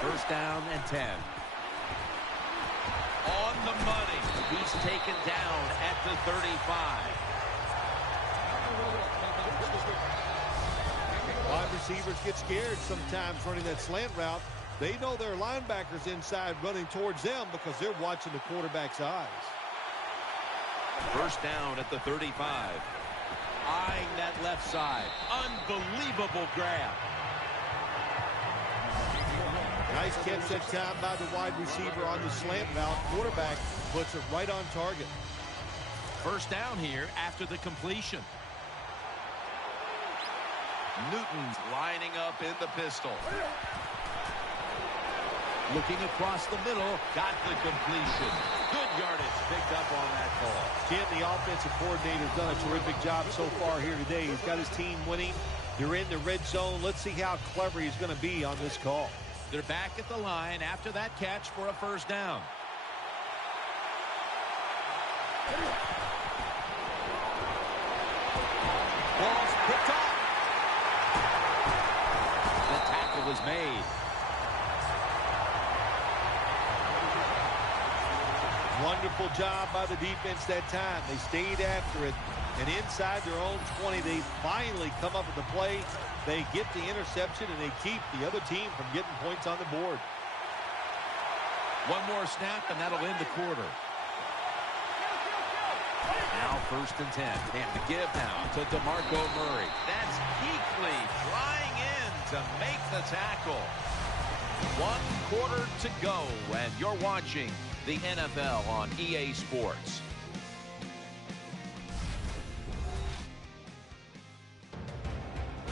First down and 10. On the money. He's taken down at the 35. Wide receivers get scared sometimes running that slant route. They know their linebackers inside running towards them because they're watching the quarterback's eyes. First down at the 35. Eyeing that left side. Unbelievable grab. Nice catch that time by the wide receiver on the slant route. Quarterback puts it right on target. First down here after the completion. Newton's lining up in the pistol. Looking across the middle, got the completion. Good yardage picked up on that call. Jim, the offensive coordinator's done a terrific job so far here today. He's got his team winning. They're in the red zone. Let's see how clever he's going to be on this call. They're back at the line after that catch for a first down. Ball's picked up. The tackle was made. Wonderful job by the defense that time. They stayed after it. And inside their own 20, they finally come up with the play. They get the interception, and they keep the other team from getting points on the board. One more snap, and that'll end the quarter. Now first and 10. And the give now to DeMarco Murray. That's Kuechly flying in to make the tackle. 1 quarter to go, and you're watching the NFL on EA Sports.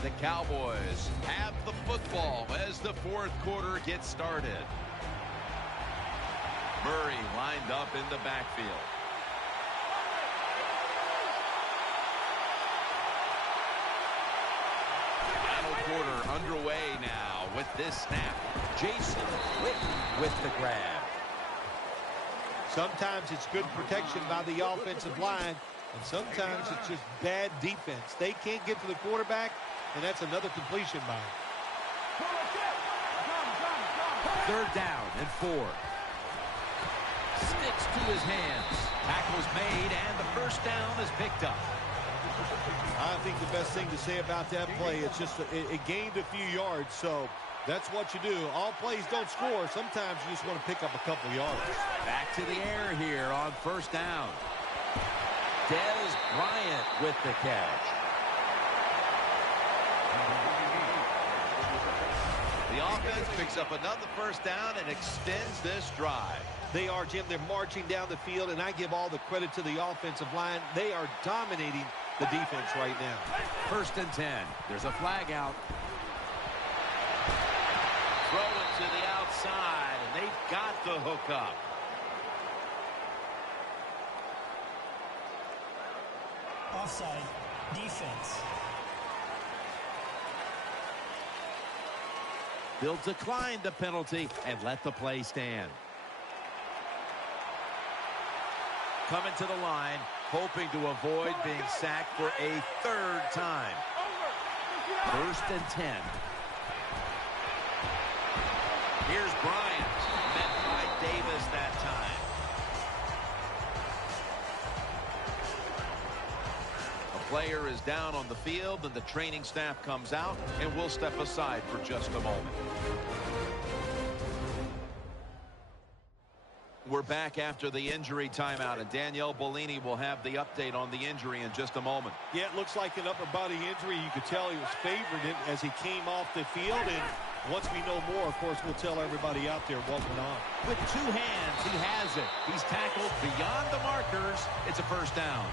The Cowboys have the football as the fourth quarter gets started. Murray lined up in the backfield. Final quarter underway now with this snap. Jason Witten with the grab. Sometimes it's good protection by the offensive line, and sometimes it's just bad defense. They can't get to the quarterback, and that's another completion by him. Third down and 4. Sticks to his hands. Tackle's made, and the first down is picked up. I think the best thing to say about that play, it's just it gained a few yards, so that's what you do. All plays don't score. Sometimes you just want to pick up a couple yards. Back to the air here on first down. Dez Bryant with the catch. The offense picks up another first down and extends this drive. They are, Jim. They're marching down the field, and I give all the credit to the offensive line. They are dominating the defense right now. First and 10. There's a flag out. Throw it to the outside, and they've got the hook up. Offside. Defense. They'll decline the penalty and let the play stand. Coming to the line, hoping to avoid being sacked for a third time. First and 10. Here's Bryant, met by Davis that time. A player is down on the field, and the training staff comes out, and we'll step aside for just a moment. We're back after the injury timeout, and Danielle Bellini will have the update on the injury in just a moment. Yeah, it looks like an upper body injury. You could tell he was favoring it as he came off the field, and once we know more, of course, we'll tell everybody out there what went on. With 2 hands, he has it. He's tackled beyond the markers. It's a first down.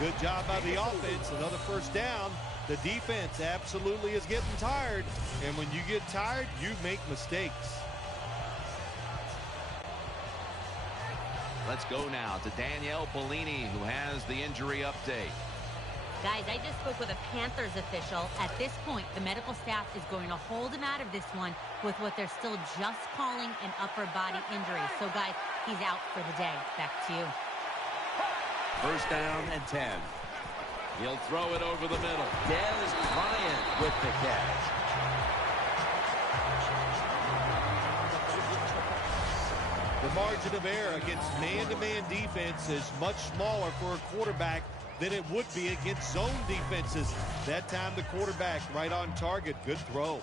Good job by the offense. Another first down. The defense absolutely is getting tired, and when you get tired, you make mistakes. Let's go now to Danielle Bellini, who has the injury update. Guys, I just spoke with a Panthers official. At this point, the medical staff is going to hold him out of this one with what they're still just calling an upper body injury. So, guys, he's out for the day. Back to you. First down and 10. He'll throw it over the middle. Dez Bryant with the catch. The margin of error against man-to-man defense is much smaller for a quarterback than it would be against zone defenses. That time the quarterback right on target. Good throw.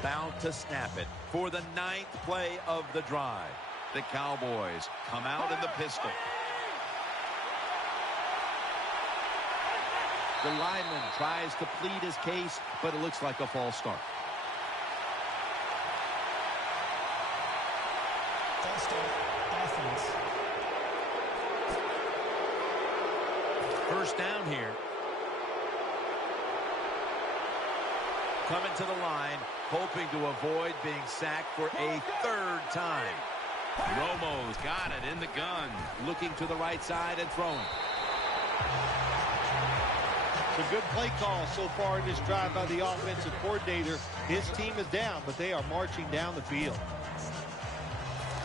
About to snap it for the 9th play of the drive. The Cowboys come out in the pistol. The lineman tries to plead his case, but it looks like a false start. False start, offense. First down here. Coming to the line, hoping to avoid being sacked for a 3rd time. Romo's got it in the gun. Looking to the right side and throwing. It's a good play call so far in this drive by the offensive coordinator. His team is down, but they are marching down the field.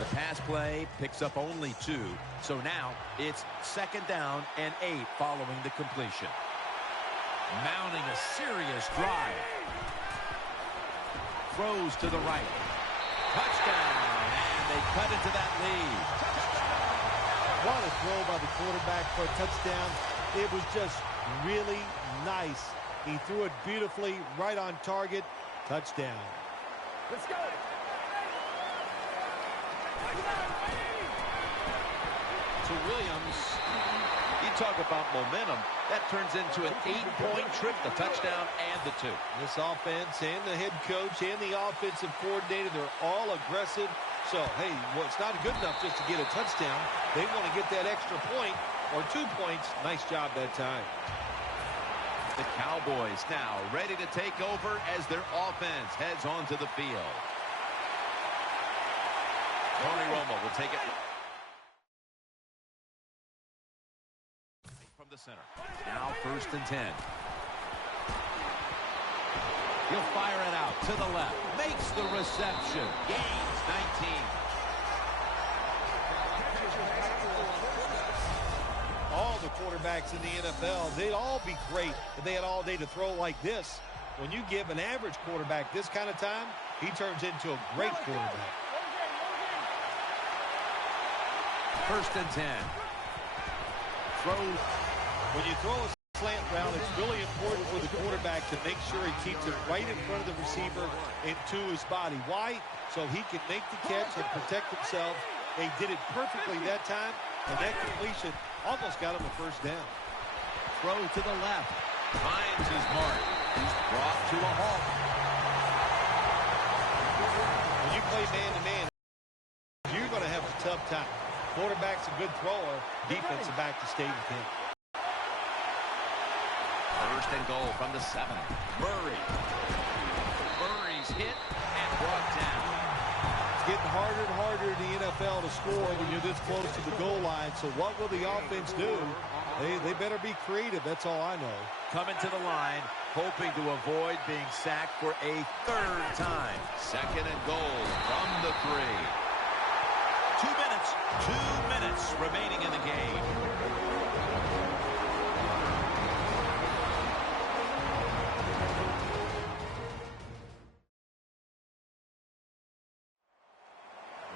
The pass play picks up only 2. So now it's 2nd down and 8 following the completion. Mounting a serious drive. Throws to the right. Touchdown. And they cut into that lead. What a throw by the quarterback for a touchdown. It was just really nice. He threw it beautifully, right on target. Touchdown. Let's go. To Williams. You talk about momentum. That turns into an 8-point trip, the touchdown and the 2. This offense and the head coach and the offensive coordinator, they're all aggressive. So, hey, well, it's not good enough just to get a touchdown. They want to get that extra point or 2 points. Nice job that time. The Cowboys now ready to take over as their offense heads onto the field. Tony Romo will take it from the center. Now 1st and 10. He'll fire it out to the left. Makes the reception. Gains 19. All the quarterbacks in the NFL, they'd all be great if they had all day to throw like this. When you give an average quarterback this kind of time, he turns into a great quarterback. 1st and 10. Throw. When you throw a slant route, it's really important for the quarterback to make sure he keeps it right in front of the receiver and to his body. Why? So he can make the catch and protect himself. They did it perfectly that time, and that completion almost got him a 1st down. Throw to the left. Finds his mark. He's brought to a halt. When you play man-to-man, you're going to have a tough time. Quarterback's a good thrower. Defensive back to stay with him. 1st and goal from the 7. Murray. Murray's hit and brought down. It's getting harder and harder in the NFL to score when you're this close to the goal line. So what will the offense do? They better be creative. That's all I know. Coming to the line, hoping to avoid being sacked for a 3rd time. 2nd and goal from the 3. 2 minutes. 2 minutes remaining in the game.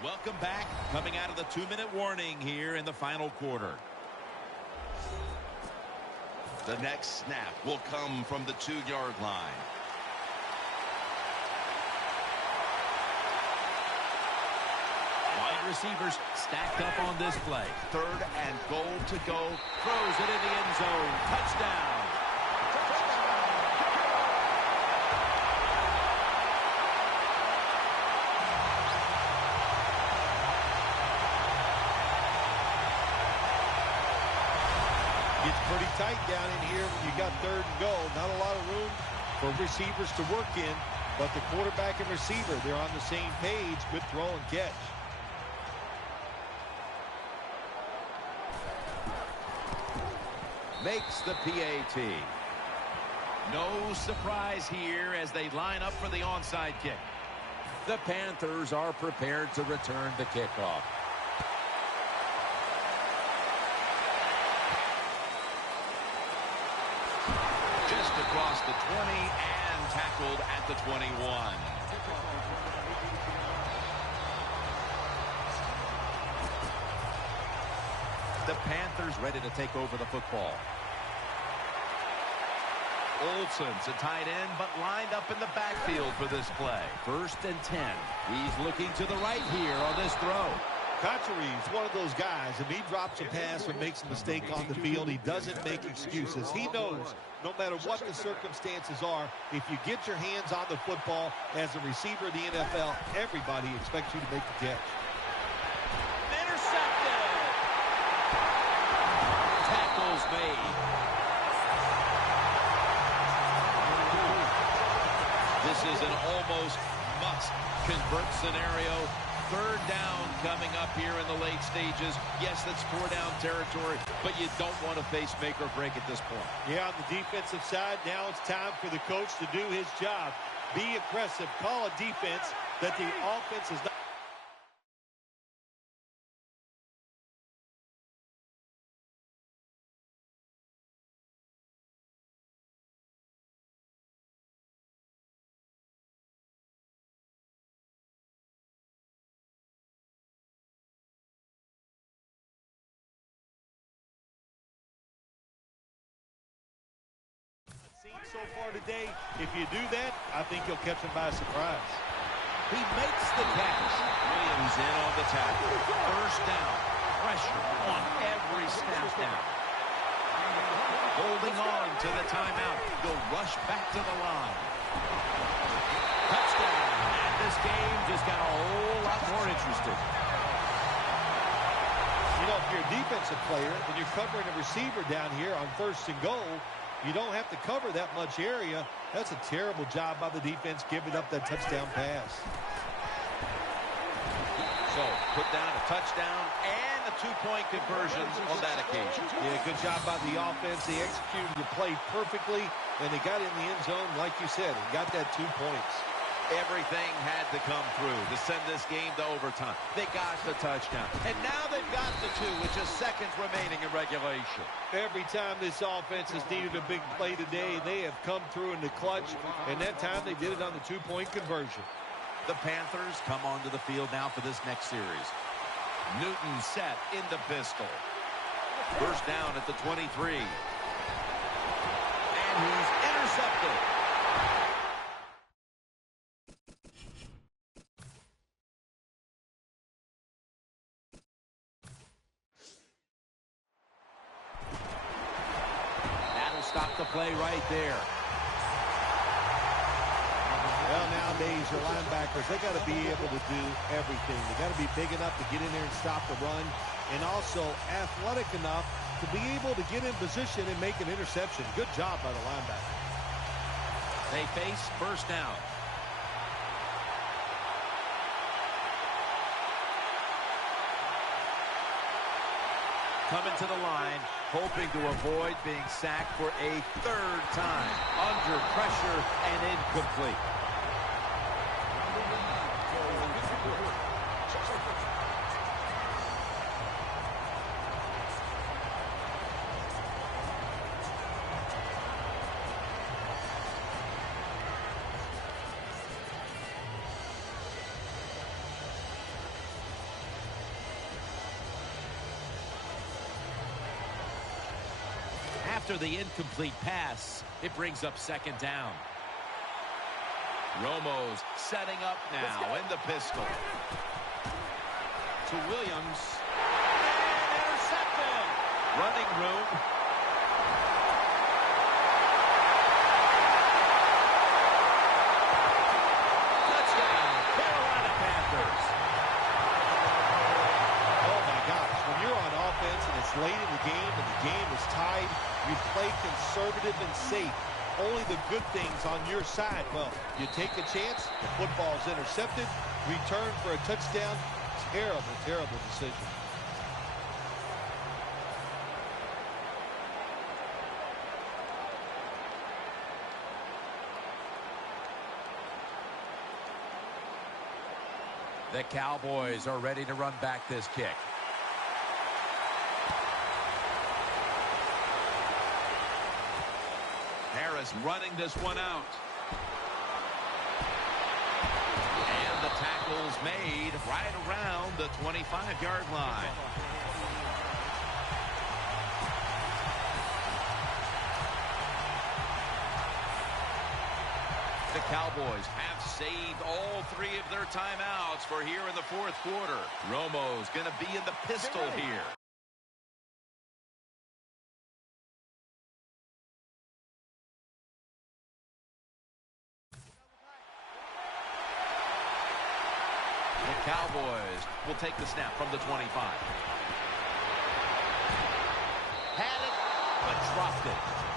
Welcome back. Coming out of the 2-minute warning here in the final quarter. The next snap will come from the 2-yard line. Wide receivers stacked up on this play. 3rd and goal to go. Throws it in the end zone. Touchdown. It's pretty tight down in here when you got 3rd and goal. Not a lot of room for receivers to work in, but the quarterback and receiver, they're on the same page. Good throw and catch. Makes the PAT. No surprise here as they line up for the onside kick. The Panthers are prepared to return the kickoff. just across the 20 and tackled at the 21. The Panthers ready to take over the football. Olsen's a tight end, but lined up in the backfield for this play. 1st and 10. He's looking to the right here on this throw. Cotchery's one of those guys. If he drops a pass or makes a mistake on the field, he doesn't make excuses. He knows no matter what the circumstances are, if you get your hands on the football as a receiver in the NFL, everybody expects you to make the catch. Intercepted. Tackles made. This is an almost must-convert scenario. 3rd down coming up here in the late stages. Yes, that's 4-down territory, but you don't want to face make or break at this point. Yeah, on the defensive side, now it's time for the coach to do his job. Be aggressive. Call a defense that the offense is not. So far today, if you do that, I think you'll catch him by surprise. He makes the catch. Williams in on the tackle. 1st down. Pressure on every snap down. Holding on to the timeout. He'll rush back to the line. Touchdown. And this game just got a whole lot more interesting. You know, if you're a defensive player and you're covering a receiver down here on 1st and goal, you don't have to cover that much area. That's a terrible job by the defense giving up that touchdown pass. So, put down a touchdown and a 2-point conversion on that occasion. Yeah, good job by the offense. They executed the play perfectly, and they got in the end zone, like you said, and got that 2 points. Everything had to come through to send this game to overtime. They got the touchdown. And now they've got the 2 with just seconds remaining in regulation. Every time this offense has needed a big play today, they have come through in the clutch, and that time they did it on the 2-point conversion. The Panthers come onto the field now for this next series. Newton set in the pistol. 1st down at the 23. And he's intercepted. Stop the play right there. Well, nowadays, your linebackers, they got to be able to do everything. They got to be big enough to get in there and stop the run, and also athletic enough to be able to get in position and make an interception. Good job by the linebacker. They face 1st down. Coming to the line, hoping to avoid being sacked for a 3rd time. Under pressure and incomplete. After the incomplete pass, it brings up 2nd down. Romo's setting up now in the pistol. To Williams. And intercepted. Running room. Touchdown, Carolina Panthers. Oh, my gosh. When you're on offense and it's late in the game and the game is tied, you play conservative and safe. Only the good things on your side. Well, you take a chance, the football's intercepted, return for a touchdown. Terrible, terrible decision. The Cowboys are ready to run back this kick. just running this one out. And the tackle's made right around the 25-yard line. The Cowboys have saved all 3 of their timeouts for here in the fourth quarter. Romo's going to be in the pistol here. The Cowboys will take the snap from the 25. Had it, but dropped it.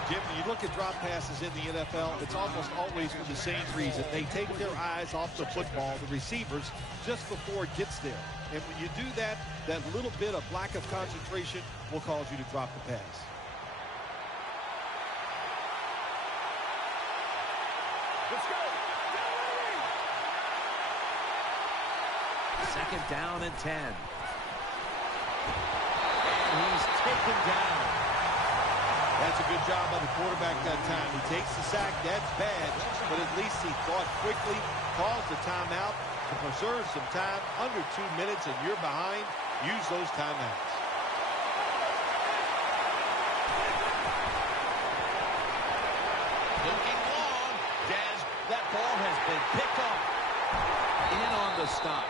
Jim, when you look at drop passes in the NFL, it's almost always for the same reason. They take their eyes off the football, the receivers, just before it gets there. And when you do that, that little bit of lack of concentration will cause you to drop the pass. Let's go. Second down and 10. And he's taken down. That's a good job by the quarterback that time. He takes the sack. That's bad, but at least he thought quickly, calls the timeout to preserve some time. Under 2 minutes and you're behind. Use those timeouts. Looking long. Dez, that ball has been picked up. In on the stop.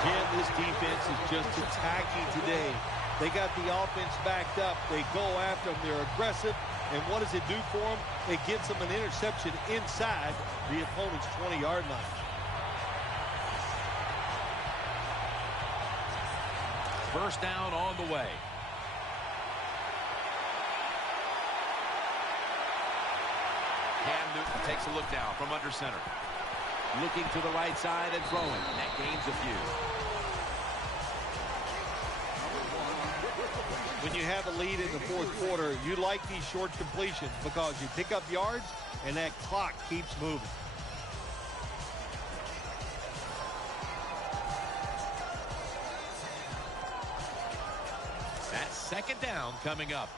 Jim, this defense is just attacking today. They got the offense backed up. They go after them. They're aggressive. And what does it do for them? It gets them an interception inside the opponent's 20-yard line. First down on the way. Cam Newton takes a look down from under center. Looking to the right side and throwing. That gains a few. When you have a lead in the fourth quarter, you like these short completions because you pick up yards and that clock keeps moving. That's second down coming up.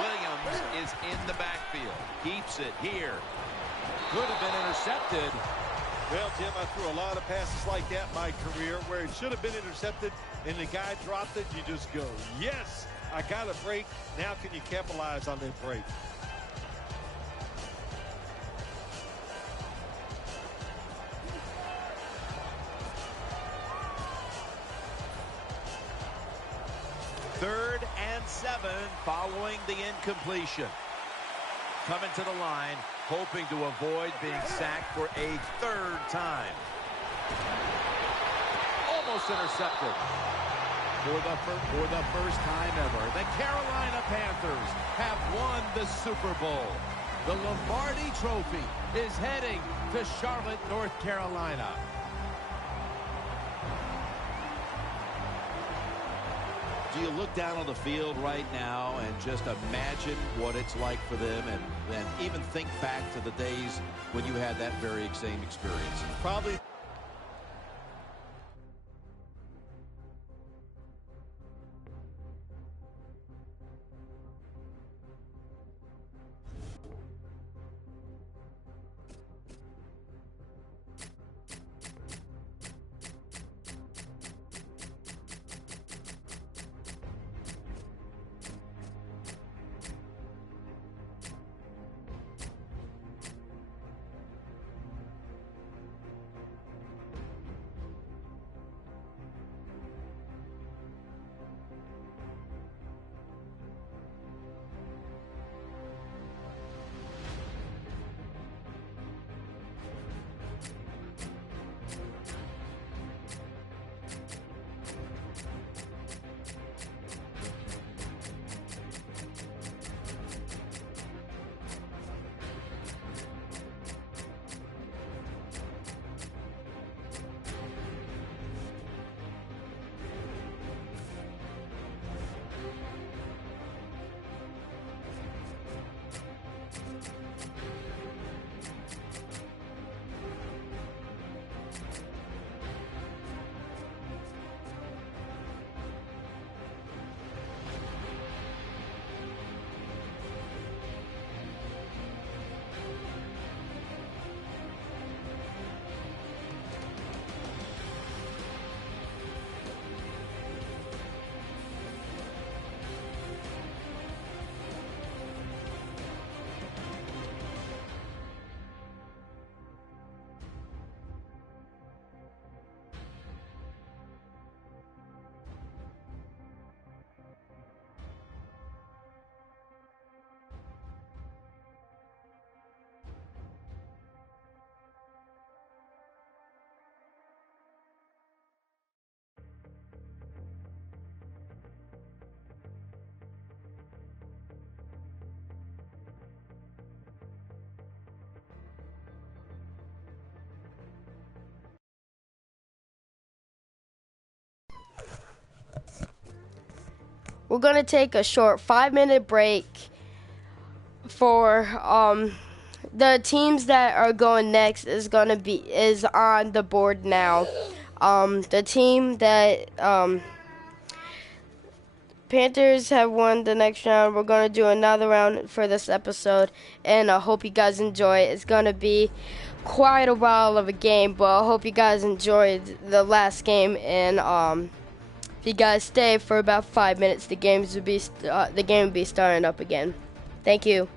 Williams is in the backfield. Keeps it here. Could have been intercepted. Well, Jim, I threw a lot of passes like that in my career where it should have been intercepted and the guy dropped it. You just go, yes, I got a break. Now can you capitalize on that break? Third and 7 following the incompletion. Coming to the line, hoping to avoid being sacked for a 3rd time. Almost intercepted. For the first time ever, the Carolina Panthers have won the Super Bowl. The Lombardi Trophy is heading to Charlotte, North Carolina. Do you look down on the field right now and just imagine what it's like for them and even think back to the days when you had that very same experience? Probably. we're going to take a short 5-minute break for the teams that are going next is on the board now. The team that Panthers have won the next round. We're going to do another round for this episode, and I hope you guys enjoy it. It's going to be quite a while of a game, but I hope you guys enjoyed the last game, and if you guys stay for about 5 minutes, the game will be starting up again. Thank you.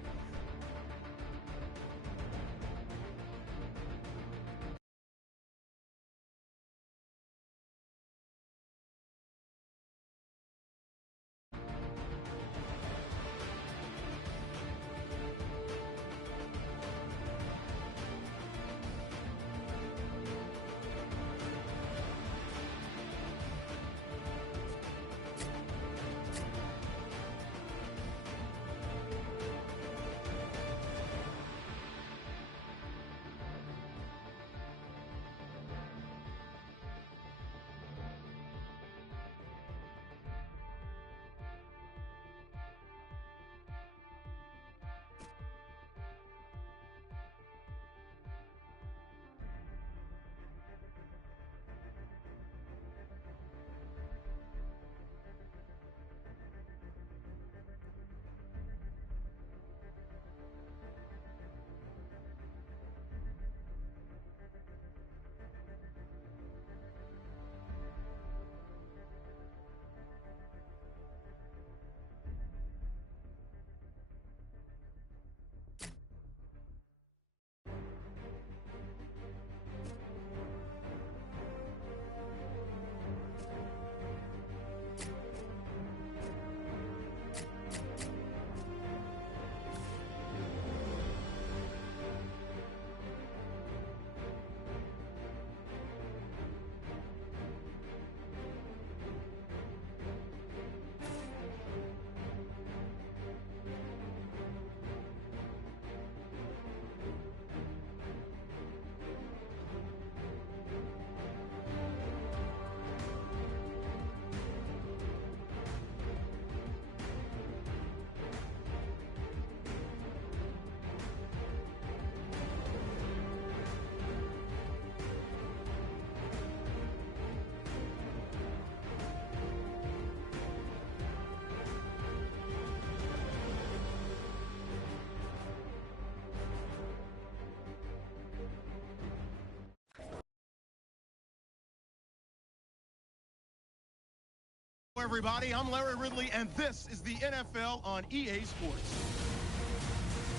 Everybody, I'm Larry Ridley, and this is the NFL on EA Sports.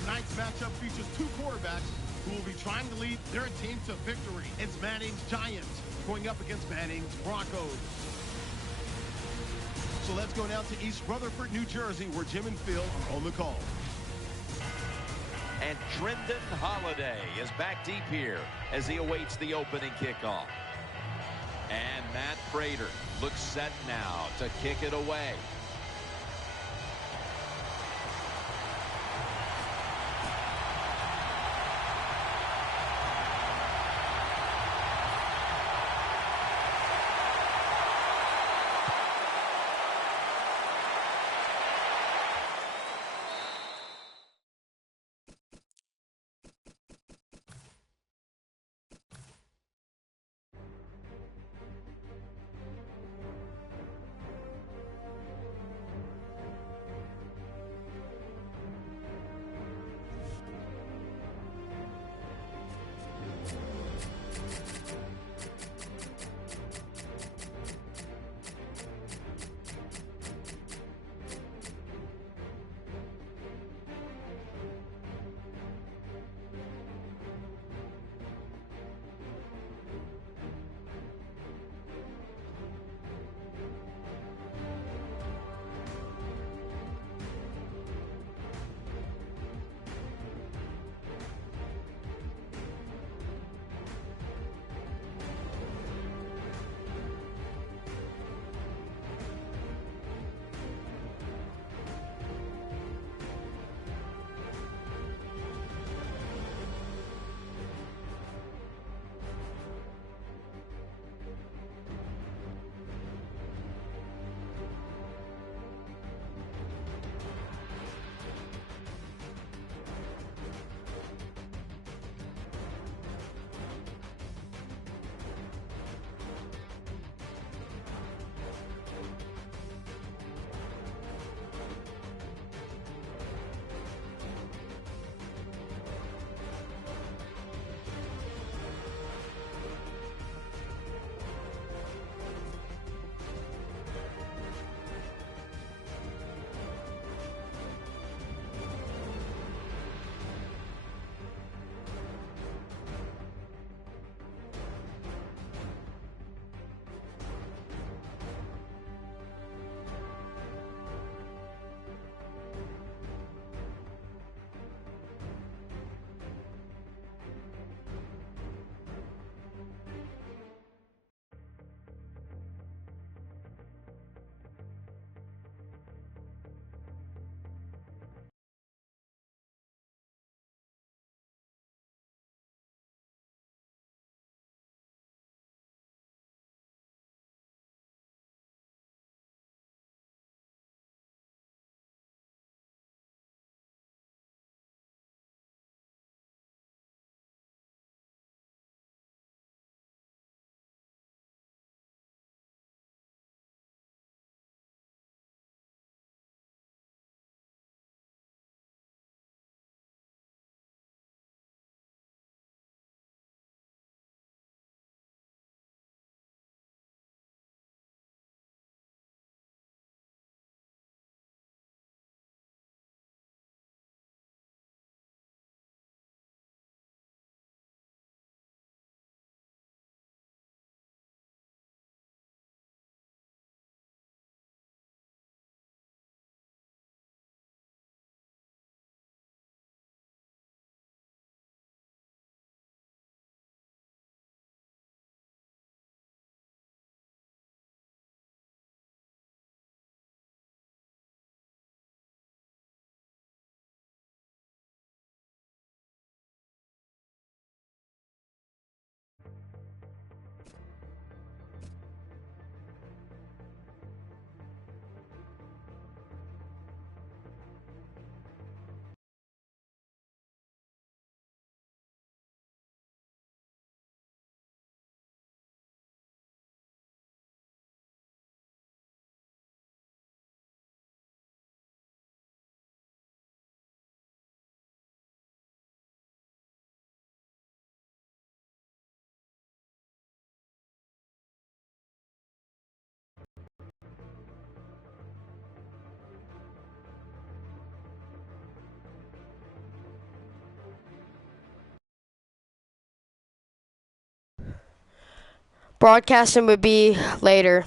Tonight's matchup features two quarterbacks who will be trying to lead their team to victory. It's Manning's Giants going up against Manning's Broncos. So let's go now to East Rutherford, New Jersey, where Jim and Phil are on the call. And Trendon Holiday is back deep here as he awaits the opening kickoff. And Matt Prater looks set now to kick it away. Broadcasting would be later.